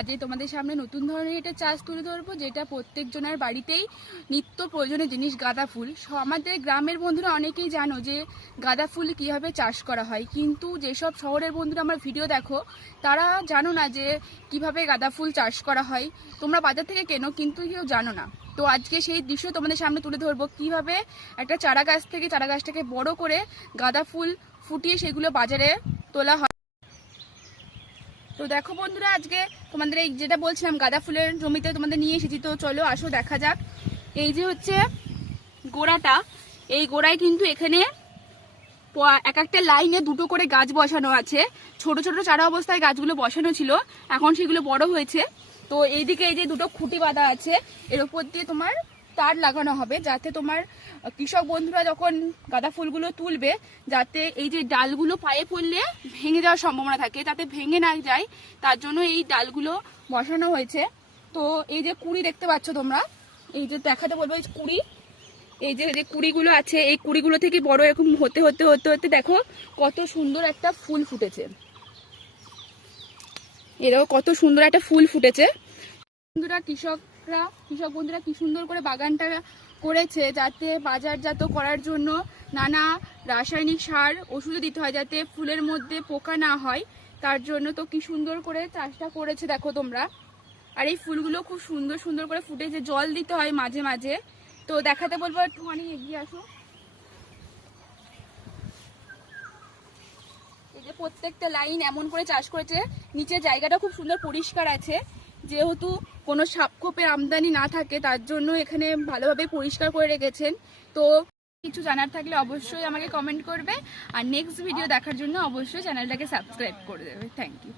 আজ তোমাদের সামনে নতুন ধরনের এটা চাষ তুলে ধরবো, যেটা প্রত্যেকজনের বাড়িতেই নিত্য প্রয়োজনীয় জিনিস, গাঁদা ফুল। আমাদের গ্রামের বন্ধুরা অনেকেই জানো যে গাঁদা ফুল কীভাবে চাষ করা হয়, কিন্তু যেসব শহরের বন্ধুরা আমার ভিডিও দেখো তারা জানো না যে কিভাবে গাঁদা ফুল চাষ করা হয়। তোমরা বাজার থেকে কেনো কিন্তু কেউ জানো না। তো আজকে সেই দৃশ্য তোমাদের সামনে তুলে ধরবো, কিভাবে একটা চারা গাছটাকে বড় করে গাঁদা ফুল ফুটিয়ে সেগুলো বাজারে তোলা হয়। তো দেখো বন্ধুরা, আজকে তোমাদের এই যেটা বলছিলাম গাঁদা ফুলের জমিতে তোমাদের নিয়ে এসেছি। তো চলো আসো দেখা যাক। এই যে হচ্ছে গোড়াটা, এই গোড়ায় কিন্তু এখানে এক একটা লাইনে দুটো করে গাছ বসানো আছে। ছোট ছোট চারা অবস্থায় গাছগুলো বসানো ছিল, এখন সেগুলো বড় হয়েছে। তো এইদিকে এই যে দুটো খুঁটি বাঁধা আছে, এর উপর দিয়ে তোমার তার লাগানো হবে, যাতে তোমার কৃষক বন্ধুরা যখন গাঁদা ফুলগুলো তুলবে যাতে এই যে ডালগুলো পায়ে পড়লে ভেঙে যাওয়ার সম্ভাবনা থাকে, যাতে ভেঙে না যায় তার জন্য এই ডালগুলো বসানো হয়েছে। তো এই যে কুড়ি দেখতে পাচ্ছ তোমরা, এই যে দেখাতে বলবো এই কুড়ি, এই যে কুড়িগুলো আছে, এই কুড়িগুলো থেকে বড় এরকম হতে হতে হতে হতে দেখো কত সুন্দর একটা ফুল ফুটেছে। এরাও কত সুন্দর একটা ফুল ফুটেছে। বন্ধুরা কৃষক বন্ধুরা কি সুন্দর করে বাগানটা করেছে, যাতে বাজারজাত করার জন্য নানা রাসায়নিক সার ওষুধ দিতে হয় যাতে ফুলের মধ্যে পোকা না হয়, তার জন্য। তো কি সুন্দর করে চাষটা করেছে দেখো তোমরা। আর এই ফুলগুলো খুব সুন্দর সুন্দর করে ফুটেছে, জল দিতে হয় মাঝে মাঝে। তো দেখাতে বলবো, একটুখানি এগিয়ে আসো। এই যে প্রত্যেকটা লাইন এমন করে চাষ করেছে, নিচের জায়গাটা খুব সুন্দর পরিষ্কার আছে, যেহেতু কোনো সাপখোপে আমদানি না থাকে তার জন্য এখানে ভালোভাবে পরিষ্কার করে রেখেছেন। তো কিছু জানার থাকলে অবশ্যই আমাকে কমেন্ট করবে, আর নেক্সট ভিডিও দেখার জন্য অবশ্যই চ্যানেলটাকে সাবস্ক্রাইব করে দেবে। Thank you.